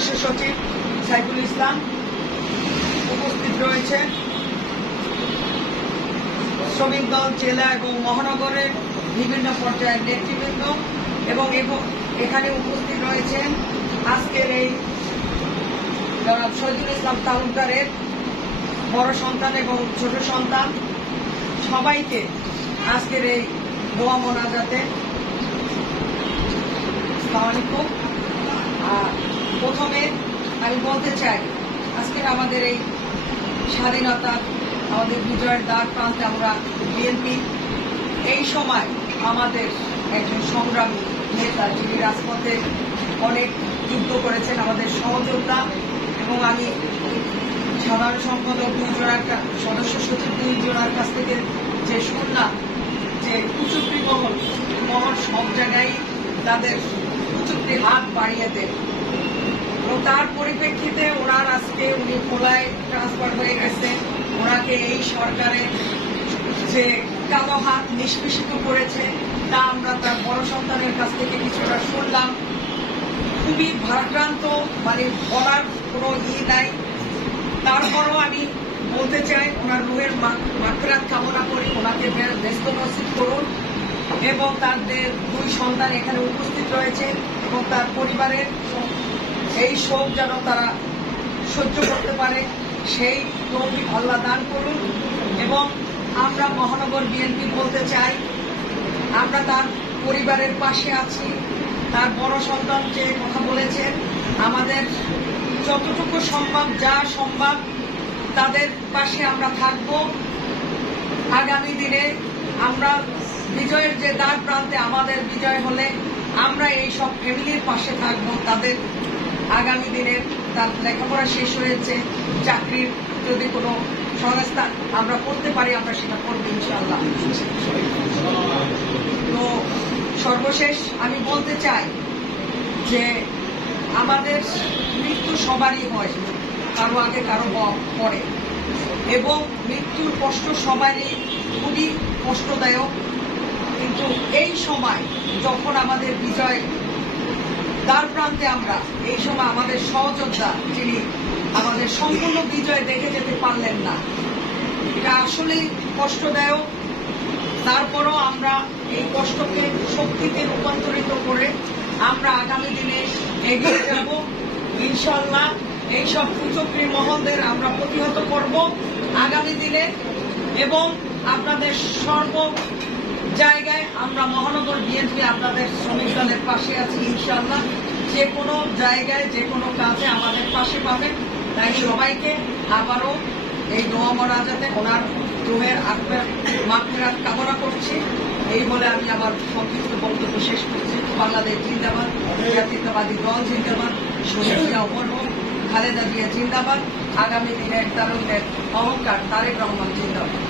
সদস্য সচিব সাইফুল ইসলাম, উপস্থিত রয়েছেন শ্রমিক দল জেলা এবং মহানগরের বিভিন্ন পর্যায়ের নেতৃবৃন্দ এবং এখানে উপস্থিত রয়েছেন আজকের এই জনাব শহীদুল ইসলাম তালুকদারের বড় সন্তান এবং ছোট সন্তান। সবাইকে আজকের এই দোয়া মোনাজাতে আসসালামু আলাইকুম। প্রথমে আমি বলতে চাই, আজকের আমাদের এই স্বাধীনতা, আমাদের বিজয়ের দ্বার প্রান্তে আমরা বিএনপি, এই সময় আমাদের একজন সংগ্রামী নেতা যিনি রাজপথে অনেক যুদ্ধ করেছেন, আমাদের সহযোদ্ধা, এবং আমি সাধারণ সম্পাদক সদস্য সচিব দুইজনের কাছ থেকে যে শুনলাম যে কুচুকরি মহল সব জায়গায় তাদের কুচুকরি হাত বাড়িয়ে দেয়, এবং তার পরিপ্রেক্ষিতে ওনার আজকে উনি খোলায় ট্রান্সফার হয়ে গেছে। ওনাকে এই সরকারের যে কালো হাত নিষ্পেষিত করেছে তা আমরা তার বড় সন্তানের কাছ থেকে কিছুটা শুনলাম। খুবই ভারাক্রান্ত, মানে বলার কোনো নাই। তারপরও আমি বলতে চাই, ওনার রুহের মাগফিরাত কামনা করি, ওনাকে ব্যস্ত নসিব করুন, এবং তাদের দুই সন্তান এখানে উপস্থিত রয়েছেন এবং তার পরিবারের এই শোক যেন তারা সহ্য করতে পারে সেই তৌফিক আল্লাহ দান করুন। এবং আমরা মহানগর বিএনপি বলতে চাই, আমরা তার পরিবারের পাশে আছি। তার বড় সন্তান যে কথা বলেছেন, আমাদের যতটুকু সম্ভব, যা সম্ভব তাদের পাশে আমরা থাকব। আগামী দিনে আমরা বিজয়ের যে দ্বার প্রান্তে আমাদের বিজয় হলে আমরা এই সব ফ্যামিলির পাশে থাকব। তাদের আগামী দিনে তার লেখাপড়া শেষ হয়েছে, চাকরির যদি কোনো সংস্থান আমরা করতে পারি, আমরা সেটা করবো ইনশাআল্লাহ। তো সর্বশেষ আমি বলতে চাই যে আমাদের মৃত্যু সবারই হয়, কারো আগে কারো পরে, এবং মৃত্যুর কষ্ট সবারই খুবই কষ্টদায়ক। কিন্তু এই সময় যখন আমাদের বিজয় দ্বার প্রান্তে আমরা, এই সময় আমাদের সহযোদ্ধা যিনি আমাদের সম্পূর্ণ বিজয় দেখে যেতে পারলেন না, এটা আসলেই কষ্টদায়ক। তারপরও আমরা এই কষ্টকে শক্তিতে রূপান্তরিত করে আমরা আগামী দিনে এগিয়ে যাব ইনশাআল্লাহ। এইসব কুচক্রী মহলদের আমরা প্রতিহত করব আগামী দিনে, এবং আপনাদের সর্ব জায়গায় আমরা মহানগর বিএনপি আপনাদের শ্রমিক দলের পাশে আছি ইনশাআল্লাহ। যে কোনো জায়গায়, যে কোনো কাজে আমাদের পাশে পাবেন। তাই সবাইকে আবারও এই দোয়া মোনাজাতে ওনার রুহের মাগফিরাত কামনা করছি। এই বলে আমি আমার সংক্ষিপ্ত বক্তব্য শেষ করছি। বাংলাদেশ জিন্দাবাদ, জাতীয়তাবাদী দল জিন্দাবাদ, শহীদ জিয়া অমর হোক, খালেদা জিয়া জিন্দাবাদ, আগামী দিনের তারুণ্যের অহংকার তারেক রহমান জিন্দাবাদ।